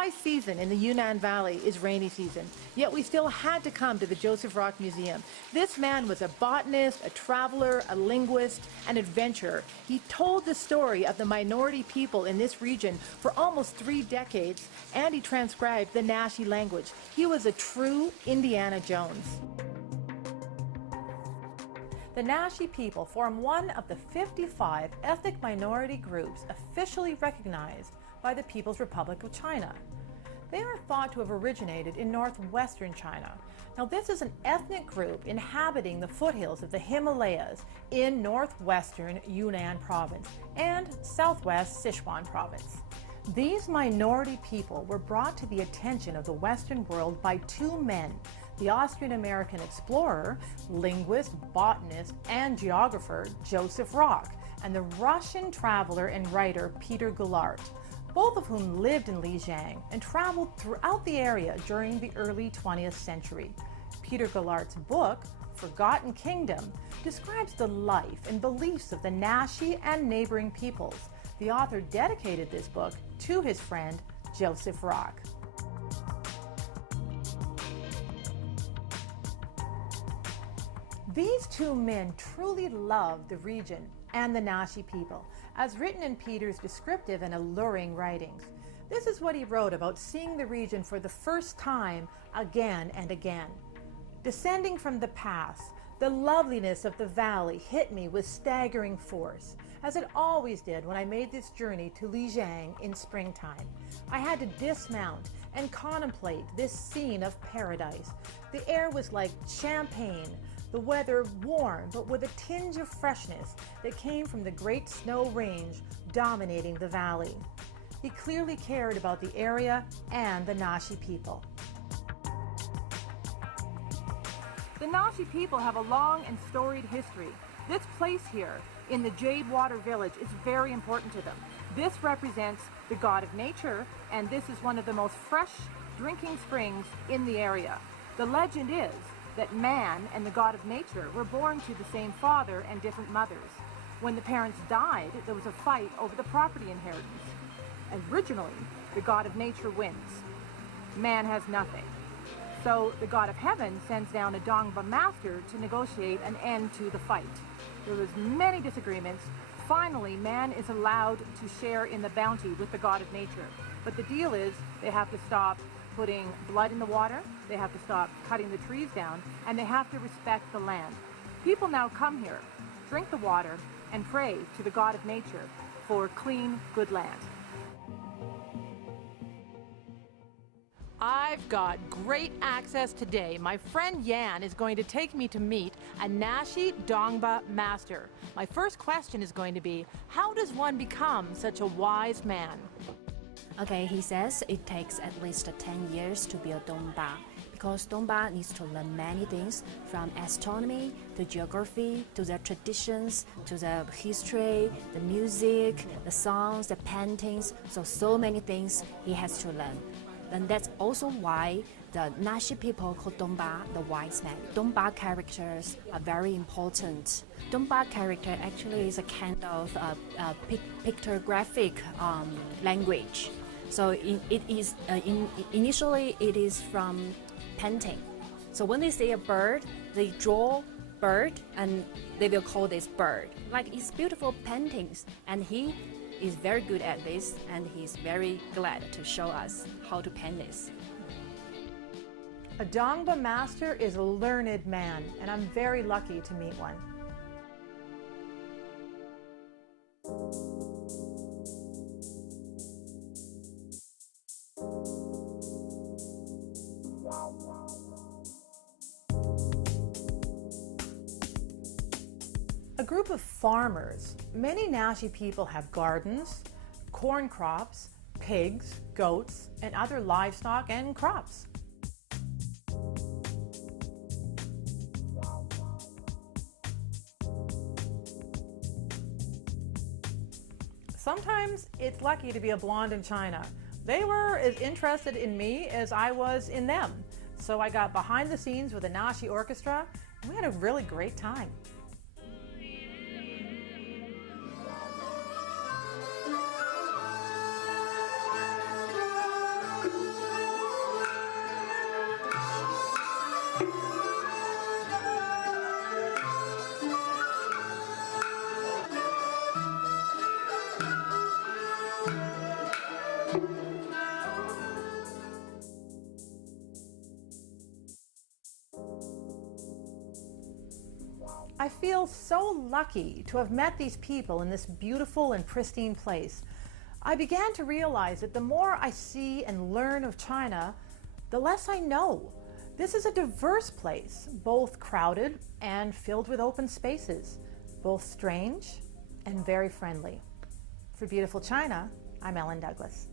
high season in the Yunnan Valley is rainy season, yet we still had to come to the Joseph Rock Museum. This man was a botanist, a traveler, a linguist, an adventurer. He told the story of the minority people in this region for almost 3 decades, and he transcribed the Naxi language. He was a true Indiana Jones. The Naxi people form one of the 55 ethnic minority groups officially recognized by the People's Republic of China. They are thought to have originated in northwestern China. Now, this is an ethnic group inhabiting the foothills of the Himalayas in northwestern Yunnan province and southwest Sichuan province. These minority people were brought to the attention of the Western world by 2 men, the Austrian-American explorer, linguist, botanist, and geographer Joseph Rock, and the Russian traveler and writer Peter Goulart, both of whom lived in Lijiang and traveled throughout the area during the early 20th century. Peter Goulart's book, Forgotten Kingdom, describes the life and beliefs of the Naxi and neighboring peoples. The author dedicated this book to his friend Joseph Rock. These 2 men truly loved the region and the Naxi people, as written in Peter's descriptive and alluring writings. This is what he wrote about seeing the region for the first time again and again. Descending from the pass, the loveliness of the valley hit me with staggering force, as it always did when I made this journey to Lijiang in springtime. I had to dismount and contemplate this scene of paradise. The air was like champagne, the weather warm but with a tinge of freshness that came from the great snow range dominating the valley. He clearly cared about the area and the Naxi people. The Naxi people have a long and storied history. This place here in the Jade water village is very important to them. This represents the god of nature, and this is one of the most fresh drinking springs in the area. The legend is that man and the god of nature were born to the same father and different mothers. When the parents died, there was a fight over the property inheritance. Originally, the god of nature wins. Man has nothing. So the god of heaven sends down a Dongba master to negotiate an end to the fight. There was many disagreements. Finally, man is allowed to share in the bounty with the god of nature. But the deal is they have to stop putting blood in the water, they have to stop cutting the trees down, and they have to respect the land. People now come here, drink the water, and pray to the god of nature for clean, good land. I've got great access today. My friend Yan is going to take me to meet a Naxi Dongba master. My first question is going to be, how does one become such a wise man? Okay, he says it takes at least 10 years to be a Dongba, because Dongba needs to learn many things, from astronomy to geography to the traditions to the history, the music, the songs, the paintings, so many things he has to learn. And that's also why the Naxi people call Dongba the wise man. Dongba characters are very important. Dongba character actually is a kind of pictographic language. So initially it is from painting. So when they see a bird, they draw bird and they will call this bird. Like, it's beautiful paintings, and he is very good at this, and he's very glad to show us how to paint this. A Dongba master is a learned man, and I'm very lucky to meet one. A group of farmers. Many Naxi people have gardens, corn crops, pigs, goats, and other livestock and crops. Sometimes it's lucky to be a blonde in China. They were as interested in me as I was in them. So I got behind the scenes with the Naxi orchestra, and we had a really great time. feel so lucky to have met these people in this beautiful and pristine place. I began to realize that the more I see and learn of China, the less I know. This is a diverse place, both crowded and filled with open spaces, both strange and very friendly. For Beautiful China, I'm Ellen Douglas.